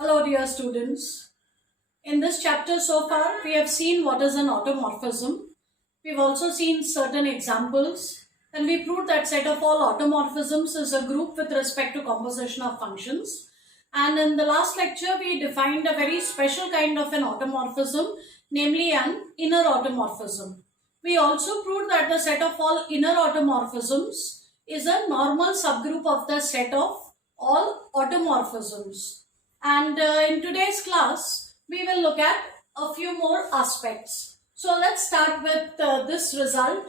Hello dear students. In this chapter so far we have seen what is an automorphism. We've also seen certain examples and we proved that set of all automorphisms is a group with respect to composition of functions. And in the last lecture we defined a very special kind of an automorphism, namely an inner automorphism. We also proved that the set of all inner automorphisms is a normal subgroup of the set of all automorphisms. And in today's class, we will look at a few more aspects. So let's start with this result.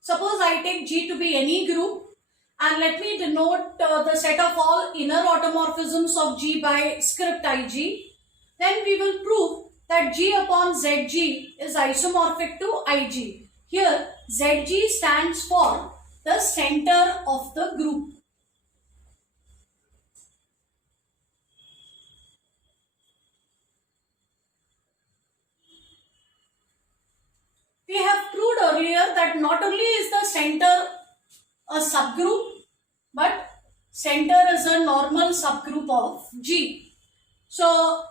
Suppose I take G to be any group and let me denote the set of all inner automorphisms of G by script Ig. Then we will prove that G upon Zg is isomorphic to Ig. Here Zg stands for the center of the group. We have proved earlier that not only is the center a subgroup, but center is a normal subgroup of G. So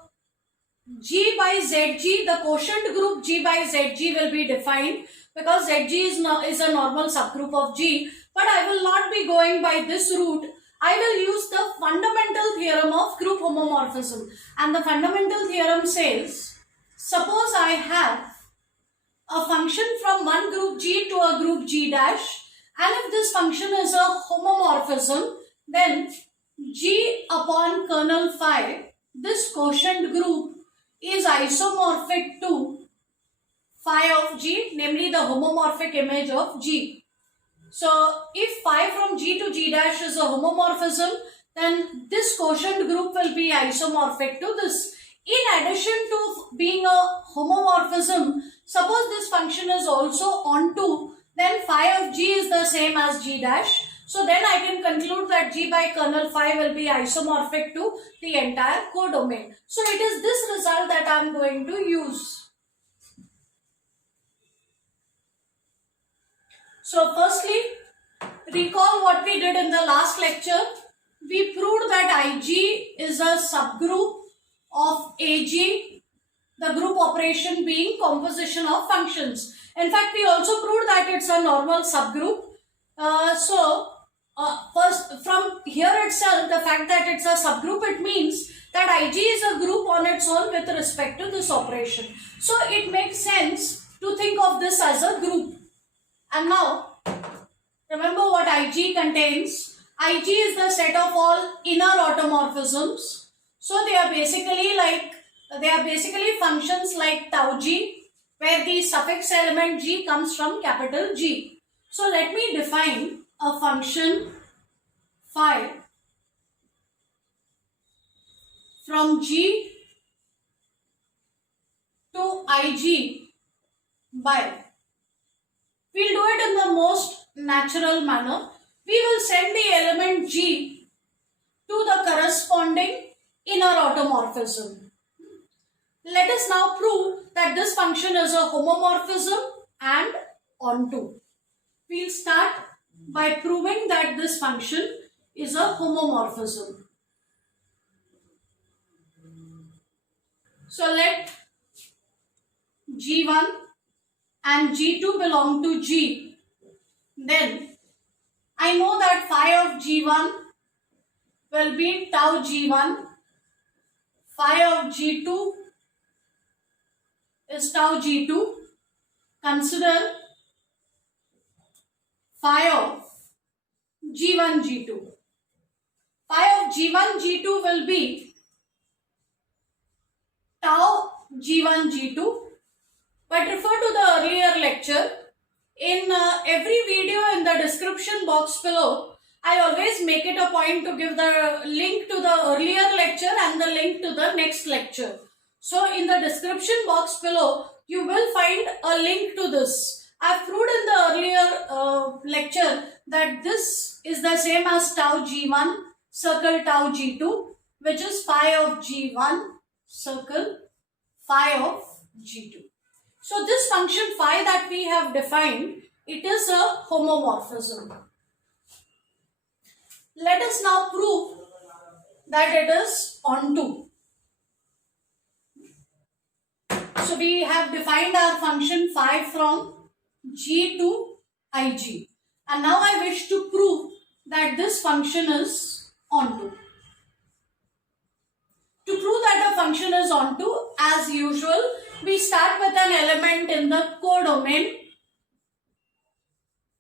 G by Zg, the quotient group G by Zg will be defined because Zg is a normal subgroup of G. But I will not be going by this route. I will use the fundamental theorem of group homomorphism. And the fundamental theorem says, suppose I have a function from one group G to a group G dash, and if this function is a homomorphism, then G upon kernel phi, this quotient group is isomorphic to phi of G, namely the homomorphic image of G. So if phi from G to G dash is a homomorphism, then this quotient group will be isomorphic to this. In addition to being a homomorphism, suppose this function is also onto, then phi of G is the same as G dash. So then I can conclude that G by kernel phi will be isomorphic to the entire codomain. So it is this result that I am going to use. So firstly, recall what we did in the last lecture. We proved that Ig is a subgroup of Ag, the group operation being composition of functions. In fact, we also proved that it's a normal subgroup. First, from here itself, the fact that it's a subgroup, it means that Ig is a group on its own with respect to this operation. So it makes sense to think of this as a group. And now, remember what Ig contains. Ig is the set of all inner automorphisms. So they are basically functions like tau G, where the suffix element G comes from capital G. So let me define a function phi from G to Ig by, we'll do it in the most natural manner. We will send the element G to the corresponding inner automorphism. Let us now prove that this function is a homomorphism and onto. We'll start by proving that this function is a homomorphism. So let G1 and G2 belong to G. Then I know that phi of G1 will be tau G1, phi of G2 is tau G2. Consider phi of G1 G2. Phi of G1 G2 will be tau G1 G2. But refer to the earlier lecture. In every video in the description box below, I always make it a point to give the link to the earlier lecture and the link to the next lecture. So in the description box below, you will find a link to this. I have proved in the earlier lecture that this is the same as tau G1 circle tau G2, which is phi of G1 circle phi of G2. So this function phi that we have defined, it is a homomorphism. Let us now prove that it is onto. So we have defined our function phi from G to Ig. And now I wish to prove that this function is onto. To prove that the function is onto, as usual, we start with an element in the codomain.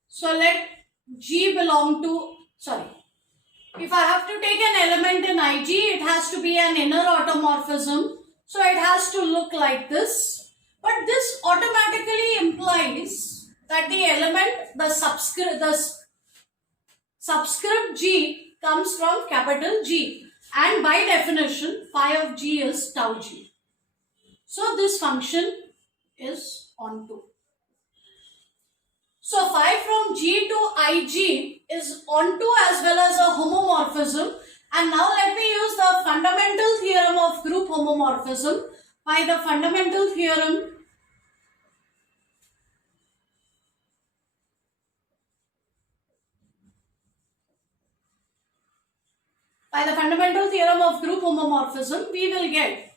So let G belong to, if I have to take an element in Ig, it has to be an inner automorphism. So it has to look like this. But this automatically implies that the element, the subscript G comes from capital G. And by definition, phi of G is tau G. So this function is onto. So phi from G to Ig is onto as well as a homomorphism. And now let me use the fundamental theorem of group homomorphism. By the fundamental theorem, of group homomorphism, we will get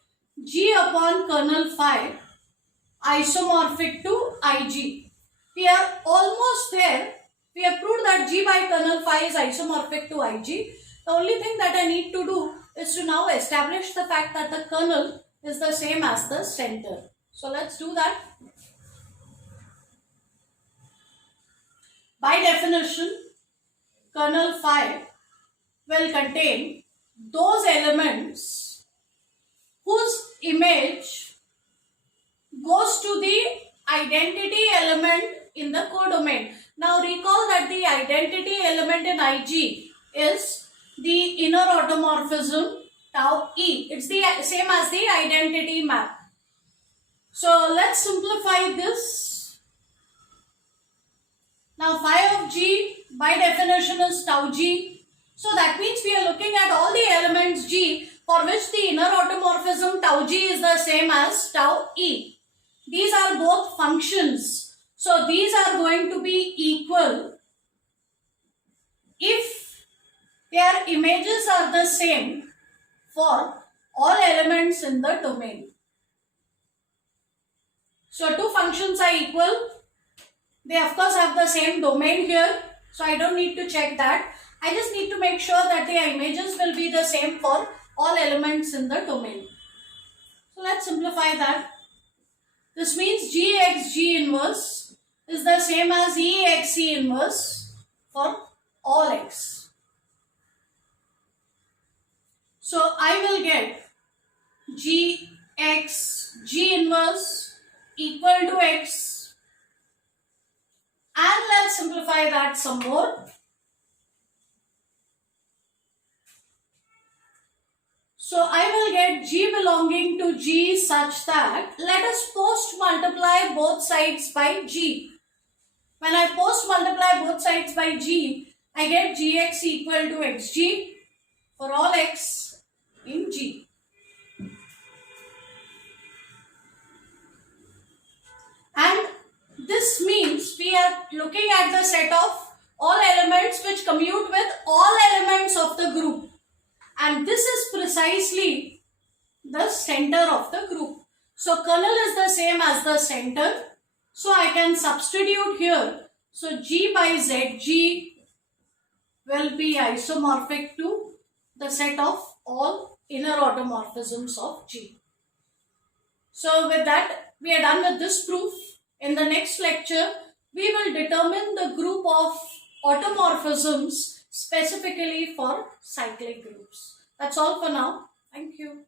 G upon kernel phi isomorphic to Ig. We are almost there. We have proved that G by kernel phi is isomorphic to Ig. The only thing that I need to do is to now establish the fact that the kernel is the same as the center. So let's do that. By definition, kernel phi will contain those elements whose image goes to the identity element in the codomain. Now recall that the identity element in Ig is the inner automorphism tau E. It's the same as the identity map. So let's simplify this. Now phi of G by definition is tau G. So that means we are looking at all the elements G for which the inner automorphism tau G is the same as tau E. These are both functions. So these are going to be equal if their images are the same for all elements in the domain. So two functions are equal. They of course have the same domain here. So I don't need to check that. I just need to make sure that their images will be the same for all elements in the domain. So let's simplify that. This means G x G inverse is the same as E x E inverse for all x. So I will get G x G inverse equal to x, and let's simplify that some more. So I will get G belonging to G such that, let us post multiply both sides by G. When I post multiply both sides by G, I get Gx equal to Xg for all x in G. And this means we are looking at the set of all elements which commute with all elements of the group. And this is precisely the center of the group. So kernel is the same as the center. So I can substitute here. So G by Zg will be isomorphic to the set of all inner automorphisms of G. So with that, we are done with this proof. In the next lecture, we will determine the group of automorphisms specifically for cyclic groups. That's all for now. Thank you.